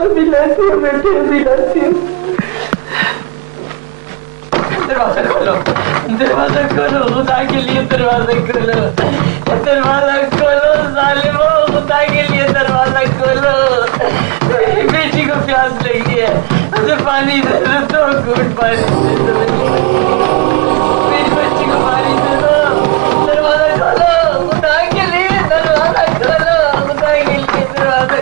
अभी लाती हूँ बेटे, अभी लाती हूँ। दरवाजा खोलो, दरवाजा खोलो, खुदा के लिए दरवाजा खोलो, दरवाजा खोलो जालिमो, खुदा के लिए दरवाजा खोलो। मेरी बेटी को प्यास लगी है, मुझे पानी दे दो, 2 घूंट पानी दे दो, मेरी बच्ची को पानी दे दो। दरवाजा खोलो, खुदा के लिए दरवाजा खोलो, खुदा के लिए दरवाजा।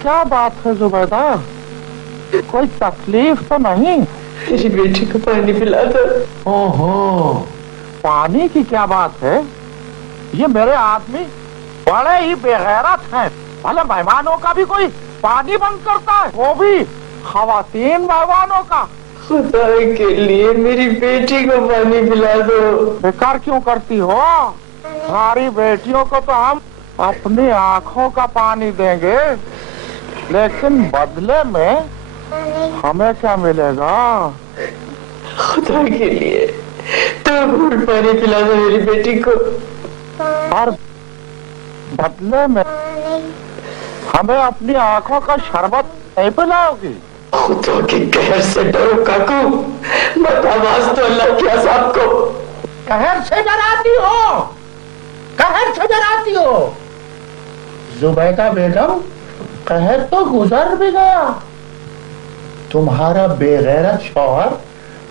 क्या बात है जुबैदा, कोई तकलीफ तो नहीं? मेरी बेटी को पानी पिला दो। ओहो, पानी की क्या बात है? ये मेरे आदमी बड़े ही बेगैरत हैं। भले मेहमानों का भी कोई पानी बंद करता है, वो भी खवातीन मेहमानों का। खुदा के लिए मेरी बेटी को पानी पिला दो। बेकार क्यों करती हो? हमारी बेटियों को तो हम अपनी आंखों का पानी देंगे, लेकिन बदले में हमें क्या मिलेगा? खुदा के लिए 2 घूंट पानी पिला दो मेरी बेटी को। और बदले में हमें अपनी आंखों का शरबत नहीं पिलाओगी? खुदा के कहर से डरो काकू, मत आवाज तो अल्लाह के अज़ाब को। कहर से डराती हो, कहर से डराती हो? जुबैदा बेगम, कहर तो गुजर भी गया। तुम्हारा बेगैरत शौहर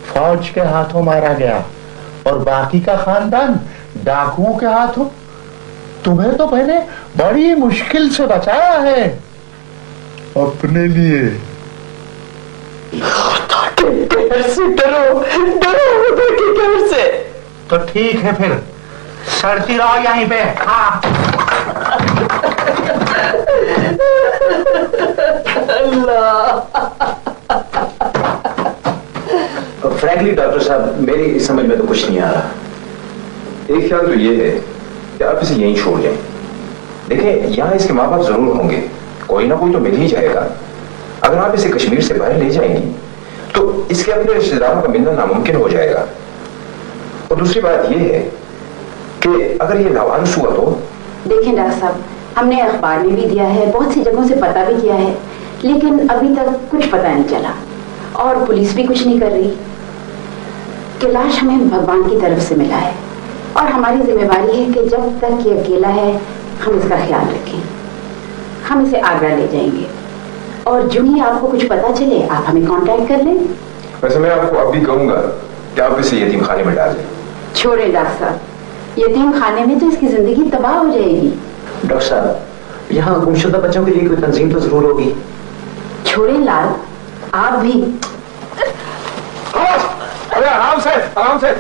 फौज के हाथों मारा गया और बाकी का खानदान डाकुओं के हाथों। तुम्हें तो मैंने बड़ी मुश्किल से बचाया है अपने लिए। खुदा के कहर से डरो, डरो खुदा के कहर से। तो ठीक है, फिर सड़ती रहो यहीं पे। हाँ। फ्रैंकली डॉक्टर साहब, मेरी समझ में तो कुछ नहीं आ रहा। एक ख्याल तो ये है कि आप इसे यहीं छोड़ जाएं। देखें, यहाँ इसके माँ बाप जरूर होंगे, कोई ना कोई तो मिल ही जाएगा। अगर आप इसे कश्मीर से बाहर ले जाएंगी तो इसके अपने रिश्तेदारों का मिलना नामुमकिन हो जाएगा। और दूसरी बात यह है कि अगर ये लावारिस हुआ तो। देखिए डॉक्टर साहब, हमने अखबार में भी दिया है, बहुत सी जगहों से पता भी किया है, लेकिन अभी तक कुछ पता नहीं चला और पुलिस भी कुछ नहीं कर रही। कि लाश हमें भगवान की तरफ से मिला है और हमारी जिम्मेवारी है कि जब तक ये अकेला है हम इसका ख्याल रखें। हम इसे आगरा ले जाएंगे और जो ही आपको कुछ पता चले आप हमें कांटेक्ट कर लें। वैसे मैं आपको अब भी कहूंगा कि आप इसे यतीम खाने में डाल दें। छोड़े डॉक्टर साहब, यतीम खाने में तो इसकी जिंदगी तबाह हो जाएगी। डॉक्टर साहब, यहाँ गुमशुदा बच्चों के लिए कोई तंजीम तो जरूर होगी। छोड़े लाल, आप भी। अरे आराम से, आराम से।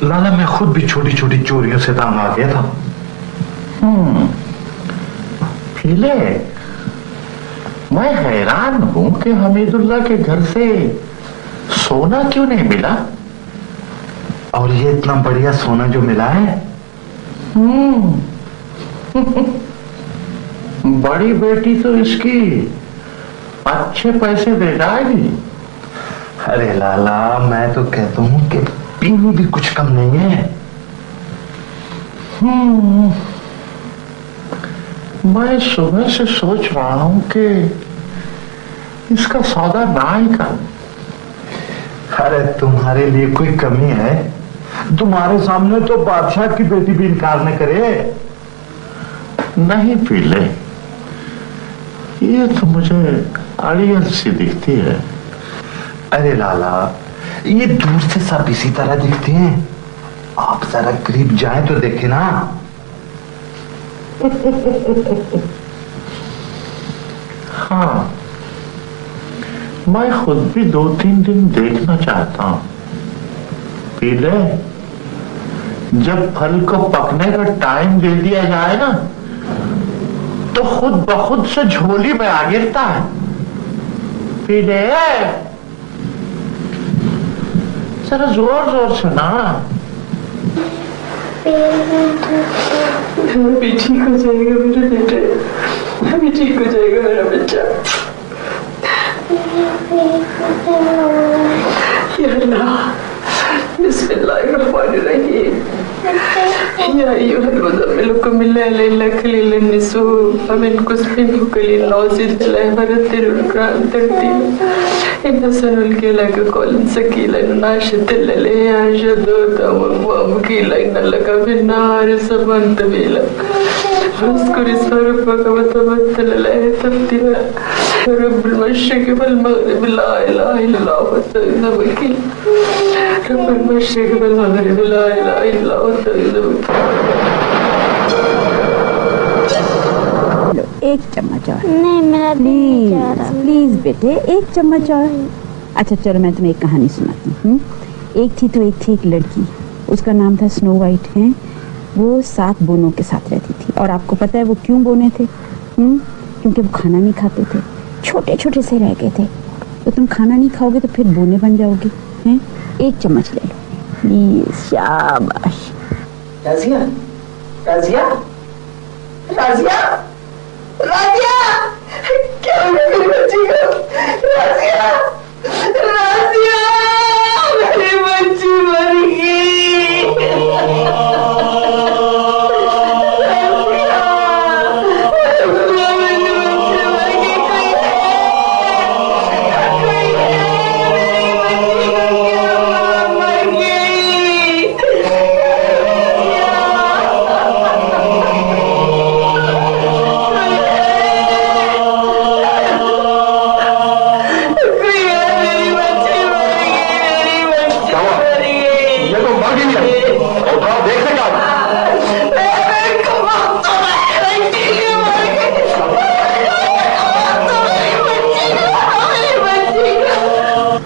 लाला, मैं खुद भी छोटी छोटी चोरियों से तंग आ गया था। पीले, मैं हैरान हूं कि हमीदुल्लाह के घर से सोना क्यों नहीं मिला। और ये इतना बढ़िया सोना जो मिला है। बड़ी बेटी तो इसकी अच्छे पैसे दे जाएगी। अरे लाला, मैं तो कहता हूं कि पीनी भी कुछ कम नहीं है। मैं सुबह से सोच रहा हूं कि इसका सौदा ना ही कर। अरे तुम्हारे लिए कोई कमी है? तुम्हारे सामने तो बादशाह की बेटी भी इनकार न करे। नहीं पीले, ये तो मुझे अड़ियल सी दिखती है। अरे लाला, ये दूर से सब इसी तरह दिखते हैं, आप जरा करीब जाए तो देखे ना। हाँ, मैं खुद भी 2-3 दिन देखना चाहता हूं। पीले, जब फल को पकने का टाइम दे दिया जाए ना, तो खुद ब खुद से झोली में आ गिरता है। पीले, जरा जोर जोर से ना। अभी ठीक हो जाएगा मेरे बेटे, अभी ठीक हो जाएगा मेरा बच्चा। या अल्लाह, बिस्मिल्लाहिर्रहमानिर्रहीम। या अय्युहल मुज़म्मिल लैला क़लीलन निस्फ़हु व मिनकुस मिनहु क़लीलन औ ज़िद अलैहि वरत्तिल क़ुरआन तर्तीला इन्ना सनुल्क़ी अलैका क़ौलन सक़ीलन नाशितल लैली अशद्दु वक़ीला इन्ना लका बिन्नाहारि सबहन तवीला वज़्कुर इस्म रब्बिक वतबत्तल इलैहि तब्तीला रब्बुल मशरिक़ि वल मग़रिबि ला इलाहा इल्ला हुवा वतवक्कल वकील रब्बुल मशरिक़ि वल मग़रिबि ला इलाहा इल्ला हुवा वतवक्कल वकील। एक चम्मच और। नहीं, मेरा प्लीज प्लीज बेटे, एक चम्मच और। अच्छा चलो, मैं तुम्हें एक कहानी सुनाती हूँ। एक थी एक लड़की, उसका नाम था स्नो वाइट है। वो 7 बोनों के साथ रहती थी। और आपको पता है वो क्यों बोने थे? क्योंकि वो खाना नहीं खाते थे, छोटे छोटे से रह गए थे। तो तुम खाना नहीं खाओगे तो फिर बोने बन जाओगे। हैं? एक चम्मच ले लो प्लीज, शाबाश। राजिया, राजिया, राजिया, राजिया, क्या हो गया मेरी बच्ची को? राजिया, राजिया, मेरी बच्ची मर गई।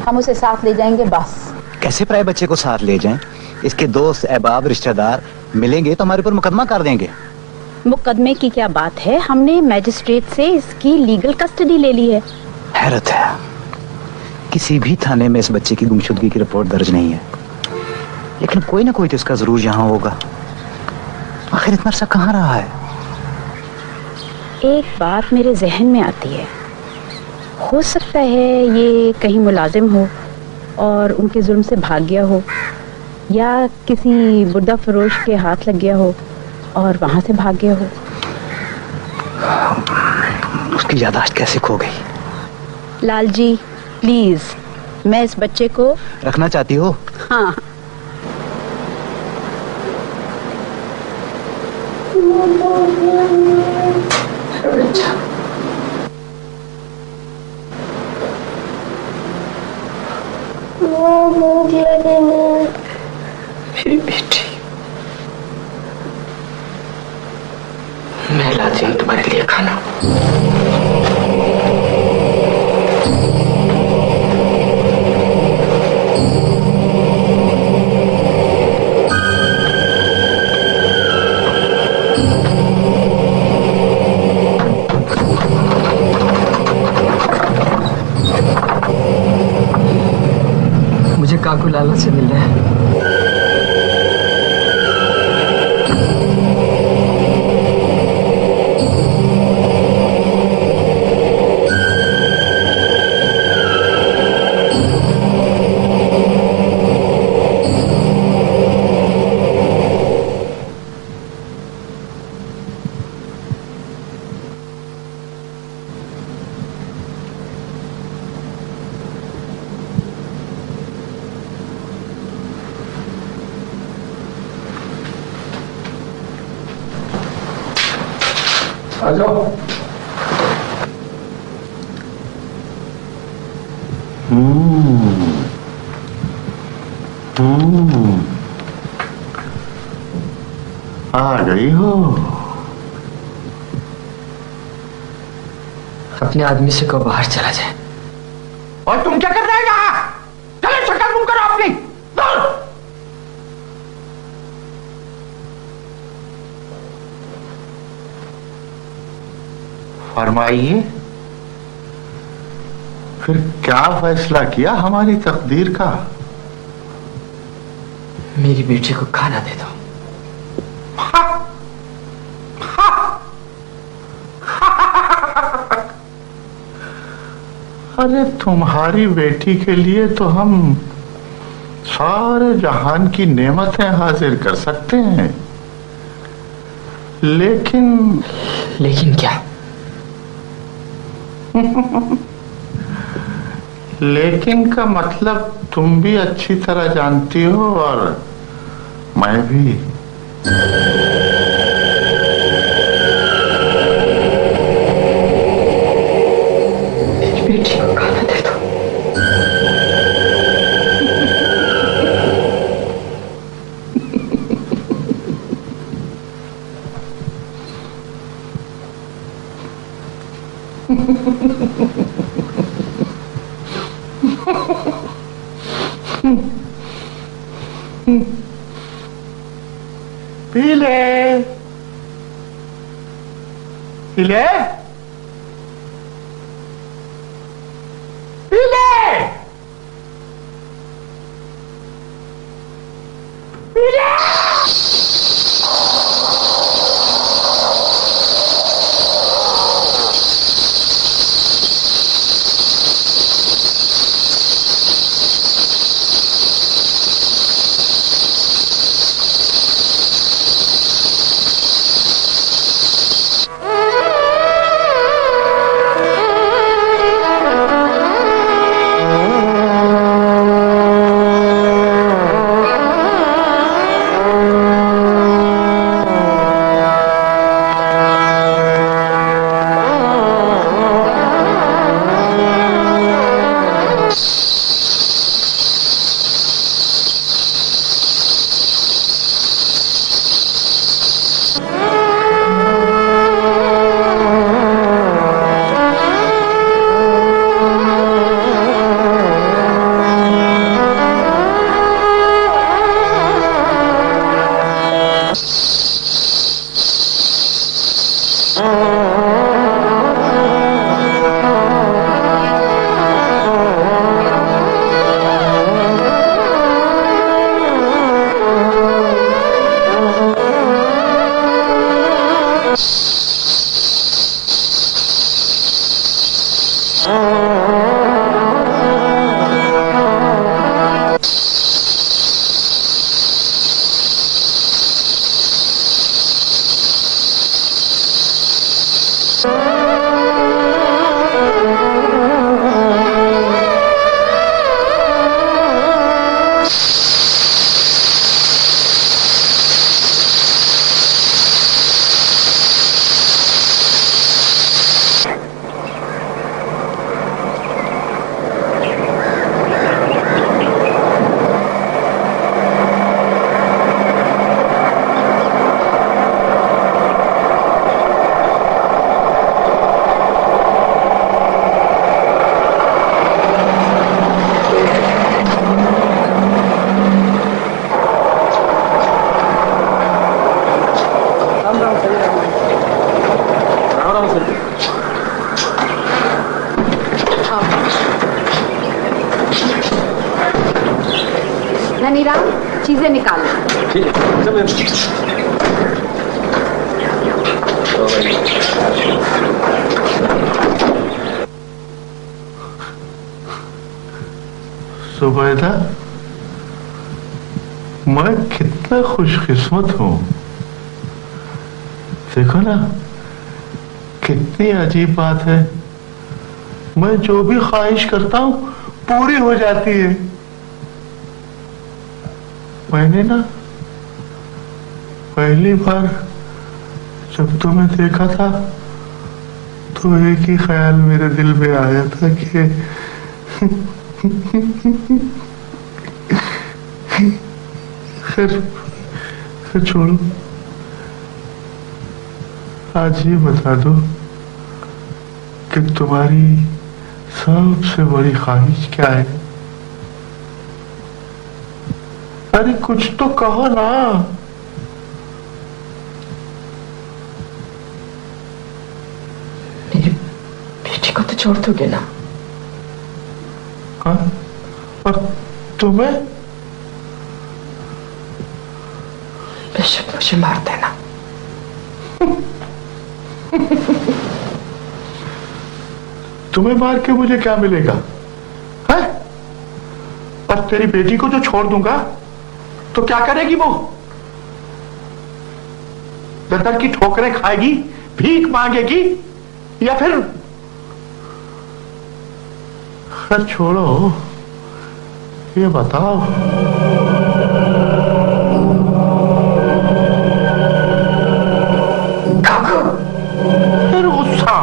हम उसे साथ ले जाएंगे बस। कैसे पराए बच्चे को साथ ले जाएं? इसके दोस्त, अहबाब, रिश्तेदार मिलेंगे तो हमारे ऊपर मुकदमा कर देंगे। मुकदमे की क्या बात है, हमने मैजिस्ट्रेट से इसकी लीगल कस्टडी ले ली है। हैरत है, किसी भी थाने में इस बच्चे की गुमशुदगी की रिपोर्ट दर्ज नहीं है, लेकिन कोई ना कोई तो इसका जरूर यहाँ होगा। आखिर इतना अरसा कहाँ रहा है? एक बात मेरे जहन में आती है, हो सकता है ये कहीं मुलाजिम हो और उनके जुल्म से भाग गया हो, या किसी बुड्ढा फरोश के हाथ लग गया हो और वहां से भाग गया हो। उसकी याददाश्त कैसे खो गई? लाल जी प्लीज, मैं इस बच्चे को रखना चाहती हो? हाँ। बच्चा, भूख लगी मुझे। मेरी बेटी, मैं लाती हूँ तुम्हारे लिए खाना। मुझे काकू लाला से मिलना है। आ जाओ। आ गई हो। अपने आदमी से को बाहर चला जाए। और तुम क्या कर रहे हो यहाँ? चलो शक्ल तुम करो अपनी। दौड़। फरमाइए, फिर क्या फैसला किया हमारी तकदीर का? मेरी बेटी को खाना दे दो। अरे तुम्हारी बेटी के लिए तो हम सारे जहान की नेमतें हाजिर कर सकते हैं, लेकिन क्या? लेकिन का मतलब तुम भी अच्छी तरह जानती हो और मैं भी। बेटी को खाना दे दो। पी ले, पी ले, पी ले, पी ले। ननीराम, चीजें निकाल। ठीक है, सब सुबैदा, मैं कितना खुशकिस्मत हूं। देखो ना, कितनी अजीब बात है, मैं जो भी ख्वाहिश करता हूं पूरी हो जाती है। मैंने ना पहली बार जब तुम्हें देखा था तो एक ही ख्याल मेरे दिल में आया था कि खैर छोड़ो, आज ये बता दो कि तुम्हारी सबसे बड़ी ख्वाहिश क्या है? अरे कुछ तो कहो ना। मेरी बेटी को तो छोड़ दोगे ना? हाँ? और तुम्हें? बेशक मुझे मार देना। तुम्हें मार के मुझे क्या मिलेगा है? और तेरी बेटी को जो छोड़ दूंगा तो क्या करेगी वो? दर की ठोकरें खाएगी, भीख मांगेगी, या फिर? खैर छोड़ो, ये बताओ फिर गुस्सा?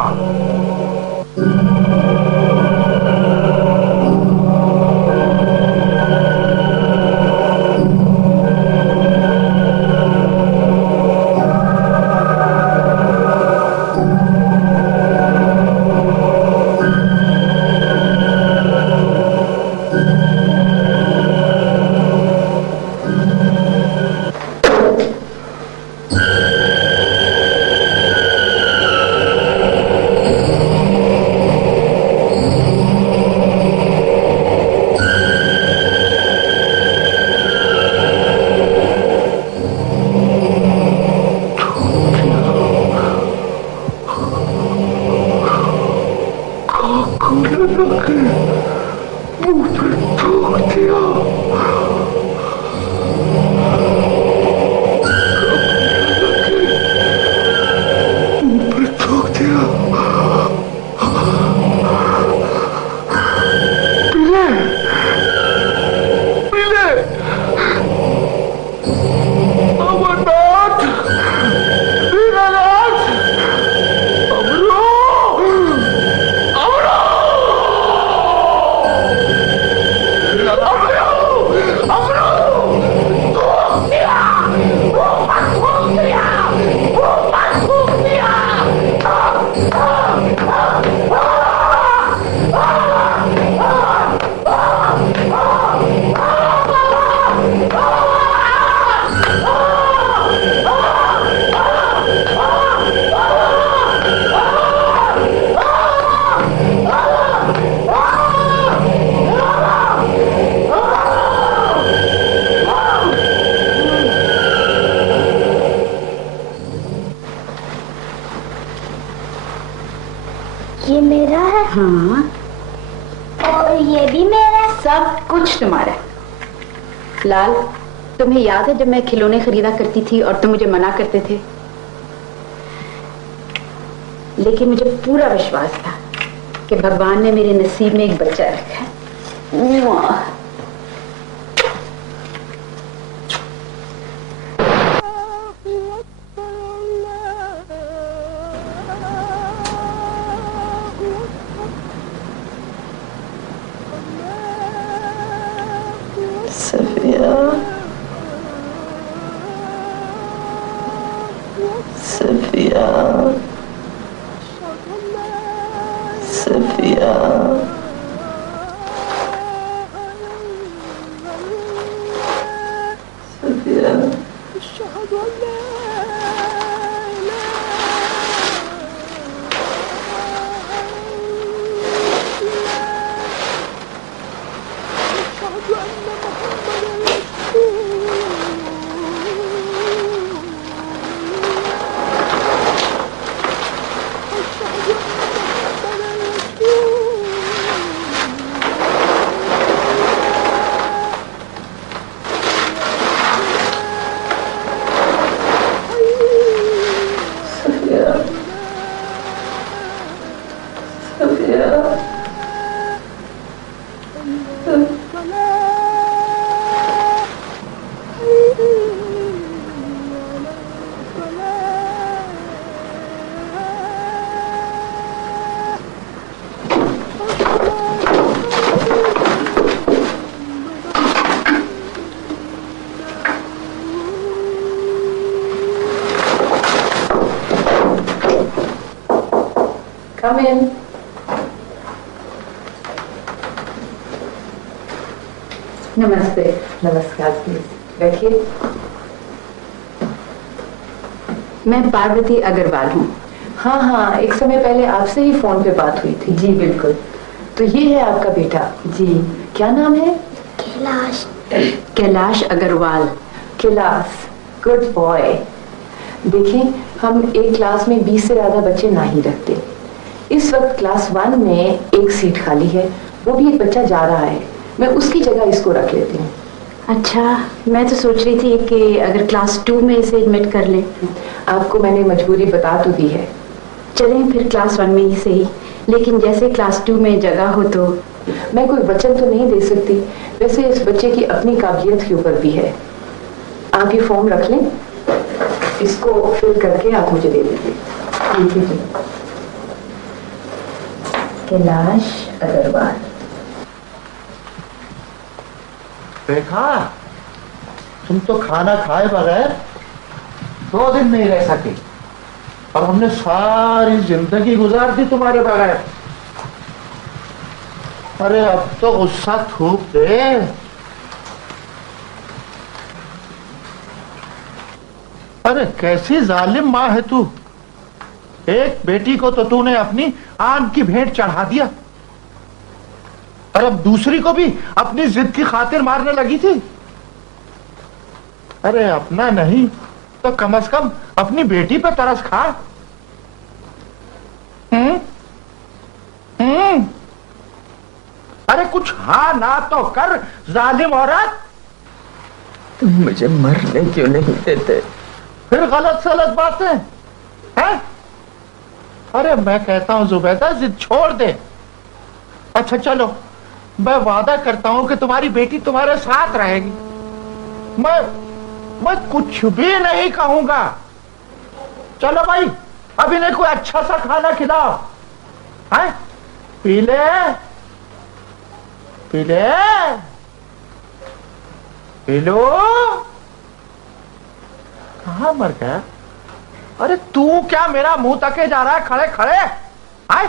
ये मेरा है। हाँ, और ये भी मेरा है। सब कुछ तुम्हारा। लाल, तुम्हें याद है जब मैं खिलौने खरीदा करती थी और तुम मुझे मना करते थे? लेकिन मुझे पूरा विश्वास था कि भगवान ने मेरे नसीब में एक बच्चा रखा है। सफिया, सफिया, सफिया, सफिया। इन। नमस्ते। नमस्कार, प्लीज बैठिए। मैं पार्वती अग्रवाल हूँ। हाँ हाँ, एक समय पहले आपसे ही फोन पे बात हुई थी। जी बिल्कुल। तो ये है आपका बेटा। जी, क्या नाम है? कैलाश। कैलाश अग्रवाल। Kailash, good boy. देखें, हम एक क्लास में 20 से ज्यादा बच्चे ना ही रखते। इस वक्त क्लास 1 में एक सीट खाली है, वो भी एक बच्चा जा रहा है, मैं उसकी जगह इसको रख लेती हूँ। अच्छा, मैं तो सोच रही थी कि अगर क्लास 2 में इसे एडमिट कर ले। आपको मैंने मजबूरी बता तो दी है। चलें फिर क्लास 1 में ही सही, लेकिन जैसे क्लास 2 में जगह हो तो। मैं कोई वचन तो नहीं दे सकती, वैसे इस बच्चे की अपनी काबिलियत के ऊपर भी है। आप ये फॉर्म रख लें, इसको फिल करके आप मुझे दे दीजिए। कैलाश अग्रवाल। देखा, तुम तो खाना खाए बगैर 2 दिन नहीं रह सके और हमने सारी जिंदगी गुजार दी तुम्हारे बगैर। अरे अब तो गुस्सा थूक दे। अरे कैसी जालिम माँ है तू। एक बेटी को तो तूने अपनी आम की भेंट चढ़ा दिया और अब दूसरी को भी अपनी जिद की खातिर मारने लगी थी। अरे अपना नहीं तो कम से कम अपनी बेटी पे तरस खा। अरे कुछ हाँ ना तो कर, जालिम औरत। तुम मुझे मरने क्यों नहीं देते? फिर गलत सलत बातें हैं? अरे मैं कहता हूं जुबैदा, जिद छोड़ दे। अच्छा चलो, मैं वादा करता हूं कि तुम्हारी बेटी तुम्हारे साथ रहेगी। मैं कुछ भी नहीं कहूंगा। चलो भाई, अब इन्हें कोई अच्छा सा खाना खिलाओ। हैं? पी ले, पी ले, पी लो। कहां मर गया? अरे तू क्या मेरा मुंह तके जा रहा है खड़े खड़े? आए,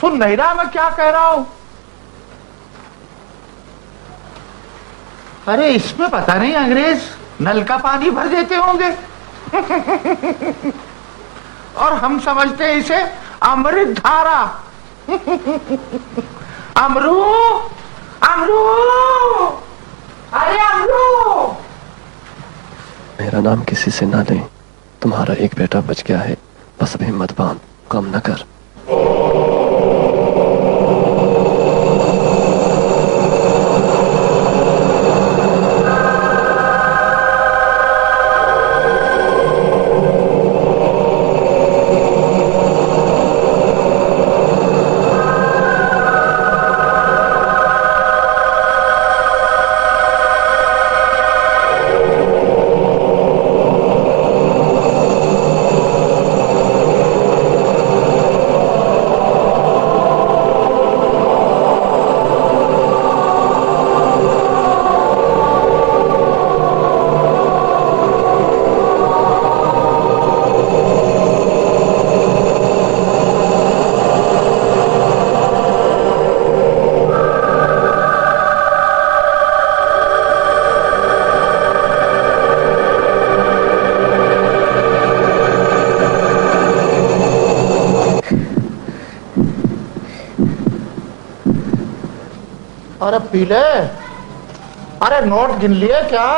सुन नहीं रहा मैं क्या कह रहा हूं? अरे इसमें पता नहीं अंग्रेज नल का पानी भर देते होंगे और हम समझते हैं इसे अमृत धारा। अमरू, अमरू, अरे अमरू। मेरा नाम किसी से ना लें, तुम्हारा एक बेटा बच गया है, बस अब हिम्मत बांध, कम न कर। अरे पी ले। अरे नोट गिन लिए क्या?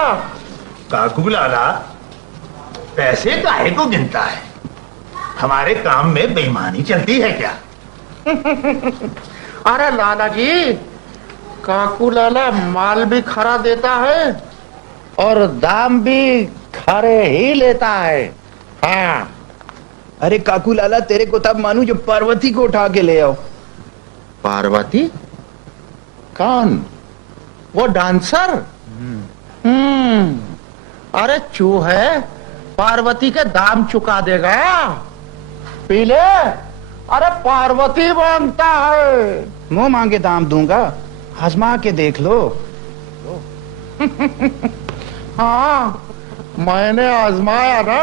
काकू लाला, पैसे काहे को गिनता है? हमारे काम में बेईमानी चलती है क्या? अरे लाला जी, काकू लाला माल भी खरा देता है और दाम भी खरे ही लेता है। हाँ। अरे काकू लाला, तेरे को तब मानू जो पार्वती को उठा के ले आओ। पार्वती? कौन? वो डांसर? अरे चूहे पार्वती के दाम चुका देगा। पी ले। अरे पार्वती मांगता है। मुंह मांगे दाम दूंगा, आजमा के देख लो। हाँ, मैंने आजमाया ना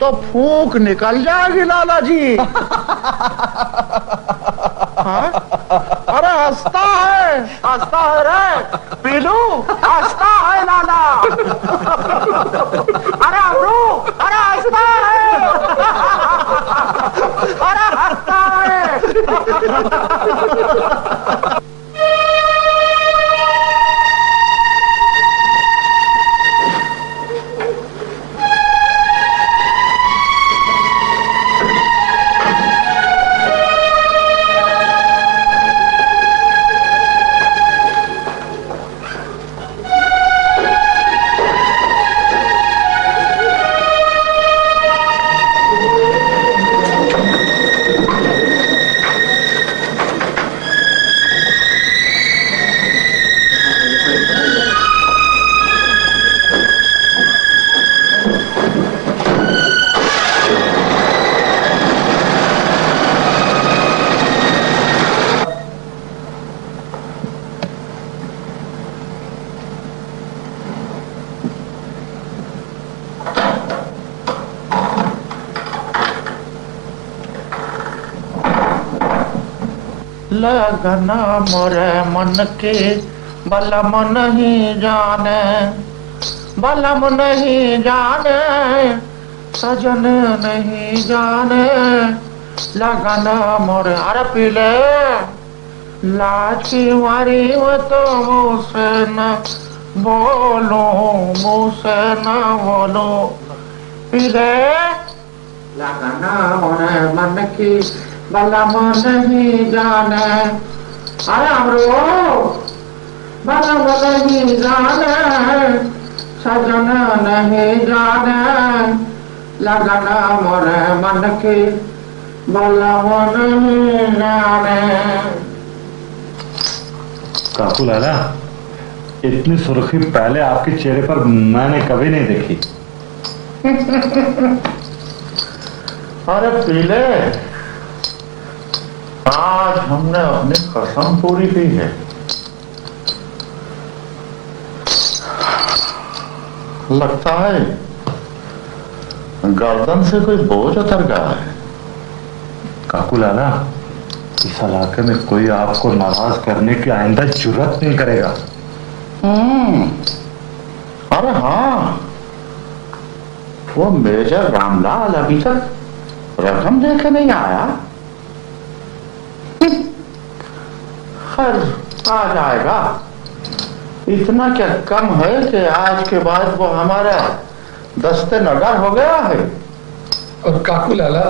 तो फूंक निकल जाएगी लाला जी। हाँ? अरे हंसता है रे पीलू, हंसता है लाला। अरे अमरू, अरे हंसता है, अरे हंसता है। लगना मोरे मन के बलम नहीं जाने, बलम नहीं जाने, सजन नहीं जाने। लगना मोरे, अरे पीले लाज की मारी मैं तो मुँह से न बोलूं, मुँह से न बोलूं। पीले लगना मोरे मन की बलम नहीं जाने। अरे अमरो बलम नहीं जाने, सजन नहीं जाने। लगना मोरे मन की बलम नहीं जाने। काकू लाला, इतनी सुर्खी पहले आपके चेहरे पर मैंने कभी नहीं देखी। अरे पीले, आज हमने अपनी कसम पूरी की है। लगता है गर्दन से कोई बोझ उतर गया है। काकू लाला, इस इलाके में कोई आपको नाराज करने की आइंदा जुर्रत नहीं करेगा। अरे हाँ, वो मेजर रामलाल अभी तक रकम लेके नहीं आया। खैर आ जाएगा। इतना क्या कम है कि आज के बाद वो हमारा दस्ते नगर हो गया है। और काकू लाला,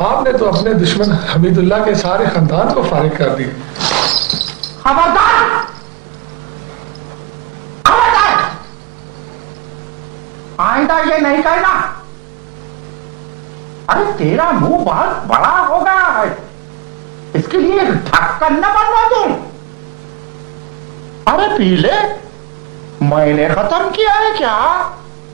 आपने तो अपने दुश्मन हमीदुल्ला के सारे खानदान को फारिग कर दिया। खबरदार, खबरदार, आइंदा ये नहीं कहना। अरे तेरा मुंह बहुत बड़ा हो गया है, इसके लिए एक ढक्कन न बनवा दूं। अरे पीले, मैंने खत्म किया है क्या?